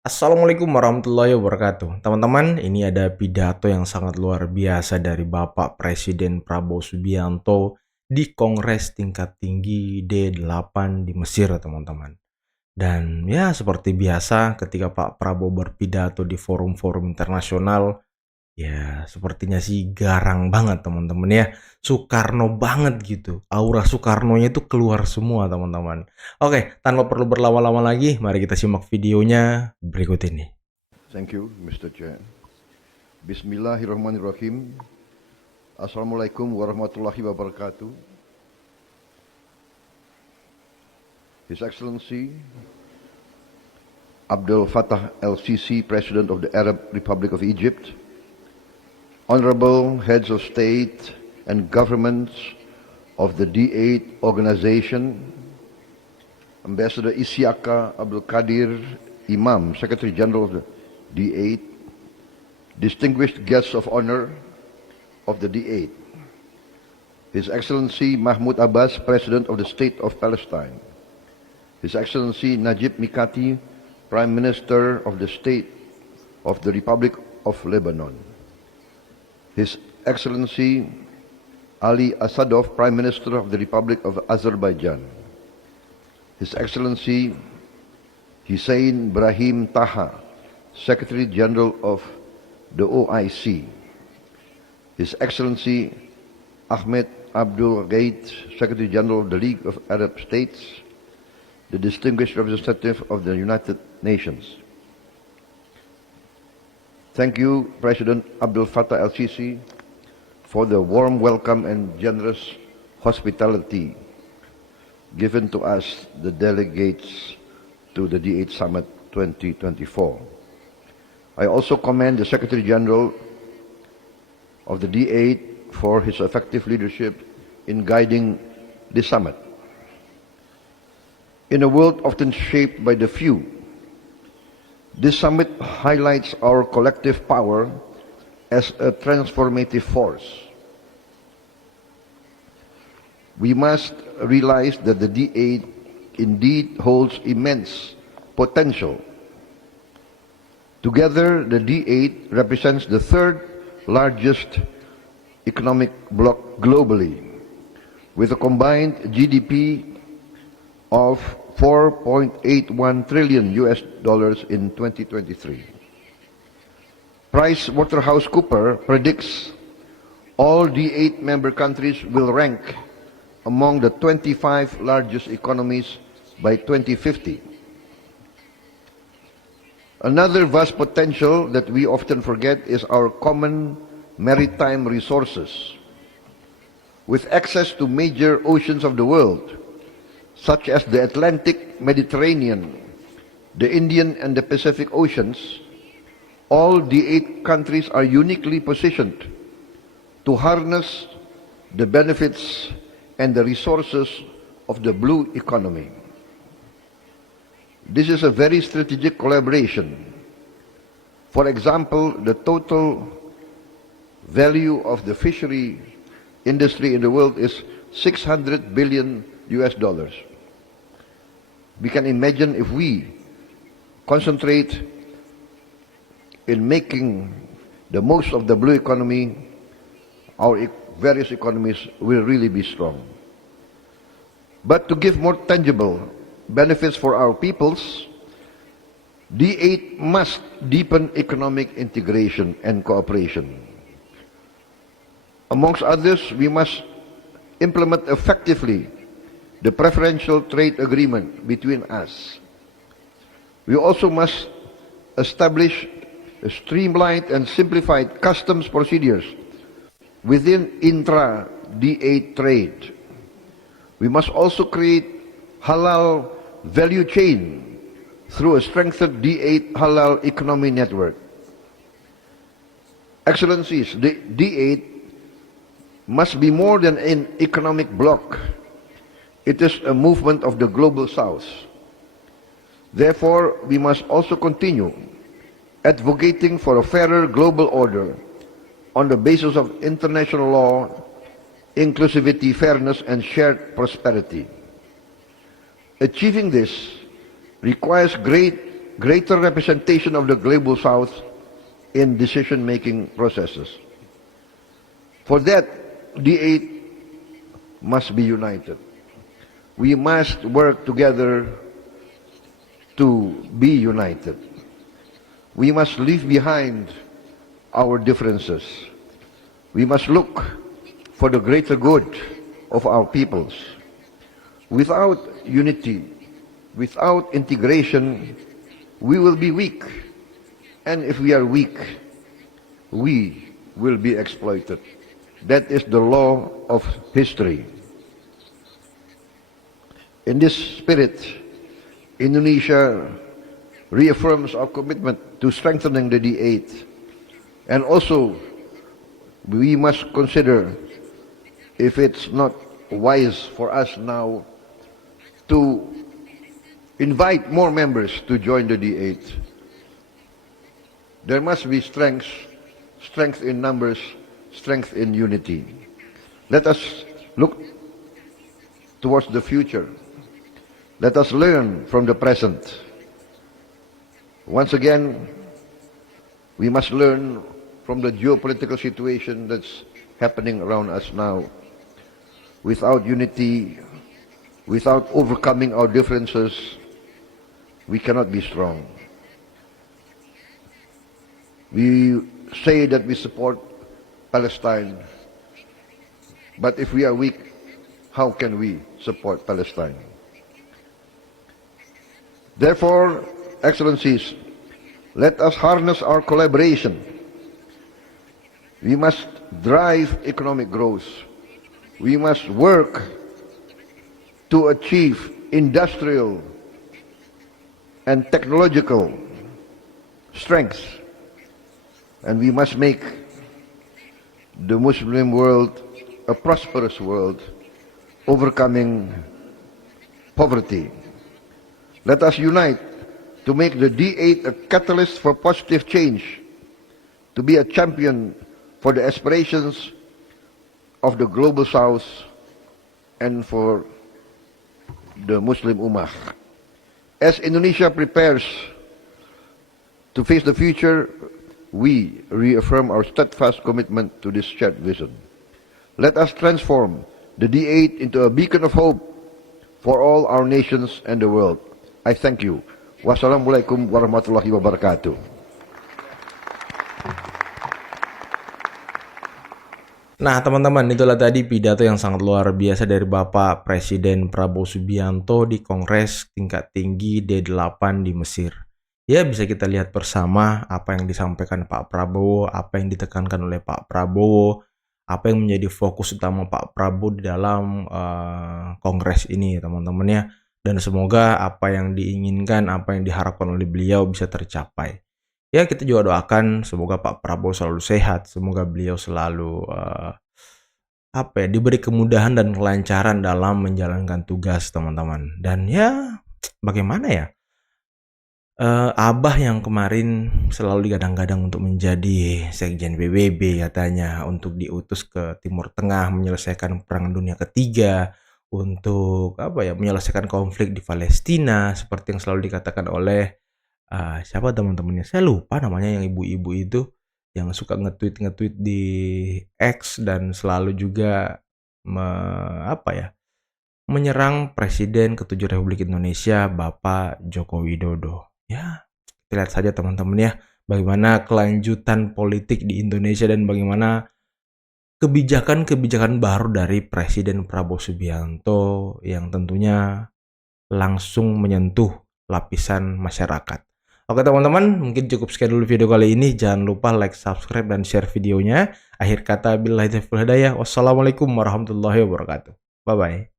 Assalamualaikum warahmatullahi wabarakatuh. Teman-teman, ini ada pidato yang sangat luar biasa dari Bapak Presiden Prabowo Subianto di Kongres tingkat tinggi D8 di Mesir, teman-teman. Dan ya seperti biasa ketika Pak Prabowo berpidato di forum-forum internasional, ya, sepertinya sih garang banget teman-teman ya. Soekarno banget gitu. Aura Soekarnonya itu keluar semua teman-teman. Oke, tanpa perlu berlama-lama lagi, mari kita simak videonya berikut ini. Thank you, Mr. Chair. Bismillahirrahmanirrahim. Assalamualaikum warahmatullahi wabarakatuh. His Excellency Abdel Fattah el-Sisi, President of the Arab Republic of Egypt, Honorable Heads of State and Governments of the D8 organization, Ambassador Isiaka Abdul Qadir Imam, Secretary General of the D8, distinguished guests of honor of the D8, His Excellency Mahmoud Abbas, President of the State of Palestine, His Excellency Najib Mikati, Prime Minister of the State of the Republic of Lebanon, His Excellency Ali Asadov, Prime Minister of the Republic of Azerbaijan, His Excellency Hussein Brahim Taha, Secretary General of the OIC, His Excellency Ahmed Abdul Gait, Secretary General of the League of Arab States, the distinguished representative of the United Nations. Thank you, President Abdel Fattah el-Sisi, for the warm welcome and generous hospitality given to us, the delegates to the D8 Summit 2024. I also commend the Secretary General of the D8 for his effective leadership in guiding the summit. In a world often shaped by the few, this summit highlights our collective power as a transformative force. We must realize that the D8 indeed holds immense potential. Together, the D8 represents the third largest economic bloc globally, with a combined GDP of $4.81 trillion in 2023. PricewaterhouseCoopers predicts all D8 member countries will rank among the 25 largest economies by 2050. Another vast potential that we often forget is our common maritime resources. With access to major oceans of the world, such as the Atlantic, Mediterranean, the Indian and the Pacific Oceans, all the 8 countries are uniquely positioned to harness the benefits and the resources of the blue economy. This is a very strategic collaboration. For example, the total value of the fishery industry in the world is $600 billion. We can imagine if we concentrate in making the most of the blue economy, our various economies will really be strong. But to give more tangible benefits for our peoples, D8 must deepen economic integration and cooperation. Amongst others, we must implement effectively the preferential trade agreement between us. We also must establish a streamlined and simplified customs procedures within intra-D8 trade. We must also create halal value chain through a strengthened D8 halal economy network. Excellencies, the D8 must be more than an economic bloc. It is a movement of the global south. Therefore, we must also continue advocating for a fairer global order on the basis of international law, inclusivity, fairness, and shared prosperity. Achieving this requires great greater representation of the Global South in decision-making processes. For that, D8 must be united. We must work together to be united. We must leave behind our differences. We must look for the greater good of our peoples. Without unity, without integration, we will be weak. And if we are weak, we will be exploited. That is the law of history. In this spirit, Indonesia reaffirms our commitment to strengthening the D8. And also, we must consider if it's not wise for us now to invite more members to join the D8. There must be strength in numbers, strength in unity. Let us look towards the future. Let us learn from the present. Once again, we must learn from the geopolitical situation that's happening around us now. Without unity, without overcoming our differences, we cannot be strong. We say that we support Palestine, but if we are weak, how can we support Palestine? Therefore, Excellencies, let us harness our collaboration. We must drive economic growth. We must work to achieve industrial and technological strengths. And we must make the Muslim world a prosperous world, overcoming poverty. Let us unite to make the D8 a catalyst for positive change, to be a champion for the aspirations of the Global South and for the Muslim Ummah. As Indonesia prepares to face the future, we reaffirm our steadfast commitment to this shared vision. Let us transform the D8 into a beacon of hope for all our nations and the world. I thank you. Wassalamualaikum warahmatullahi wabarakatuh. Nah, teman-teman, itulah tadi pidato yang sangat luar biasa dari Bapak Presiden Prabowo Subianto di Kongres tingkat tinggi D8 di Mesir. Ya, bisa kita lihat bersama apa yang disampaikan Pak Prabowo, apa yang ditekankan oleh Pak Prabowo, apa yang menjadi fokus utama Pak Prabowo di dalam Kongres ini, teman-teman ya. Dan semoga apa yang diinginkan, apa yang diharapkan oleh beliau bisa tercapai. Ya, kita juga doakan semoga Pak Prabowo selalu sehat, semoga beliau selalu diberi kemudahan dan kelancaran dalam menjalankan tugas, teman-teman. Dan ya, bagaimana ya? Abah yang kemarin selalu digadang-gadang untuk menjadi Sekjen PBB katanya, untuk diutus ke Timur Tengah menyelesaikan Perang Dunia Ketiga, untuk menyelesaikan konflik di Palestina, seperti yang selalu dikatakan oleh siapa teman-temannya, saya lupa namanya, yang ibu-ibu itu yang suka nge-tweet di X dan selalu juga menyerang Presiden ke-7 Republik Indonesia Bapak Joko Widodo. Ya, kita lihat saja teman-teman ya, bagaimana kelanjutan politik di Indonesia dan bagaimana kebijakan-kebijakan baru dari Presiden Prabowo Subianto yang tentunya langsung menyentuh lapisan masyarakat. Oke teman-teman, mungkin cukup sekian dulu video kali ini. Jangan lupa like, subscribe, dan share videonya. Akhir kata, billahi taufiq wal hidayah. Wassalamualaikum warahmatullahi wabarakatuh. Bye-bye.